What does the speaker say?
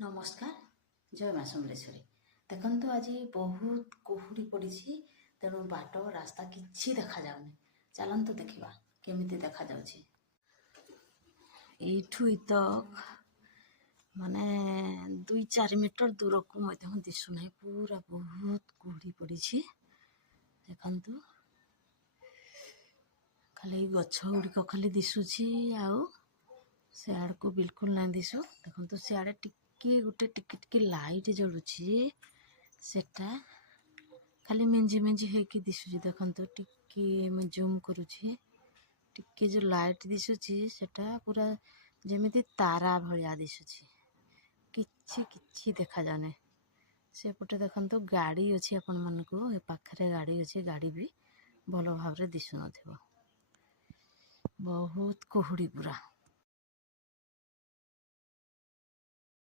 नमस्कार जय माँ समलेश्वरी। देखो आज बहुत कुहुड़ी पड़ी तेणु बाट रास्ता किसी देखा जाऊनी। चलतु देखा केमी देखा जाठू तक माने 2-4 मीटर दूर को दिशुना पूरा बहुत कुहुड़ी पड़ी। देखु खाली गछ गुड़िक खाली दिशुची आउ सियाड़ को बिल्कुल ना दिशु। देखो सियाड़े टिके गोटे टिके लाइट जलुची सेटा खाली मेंजी मेंजी होके दिशुची। देखो टिके मैं जूम करुची टिके जो लाइट दिशुची सेटा पूरा जेमिति तारा भलिया दिशुची। किछि किछि देखा जाने सेपटे देखो गाड़ी अच्छी आपण मानक पाखरे गाड़ी अच्छी गाड़ी भी भल भाव दिशु न बहुत कुहुड़ी पूरा।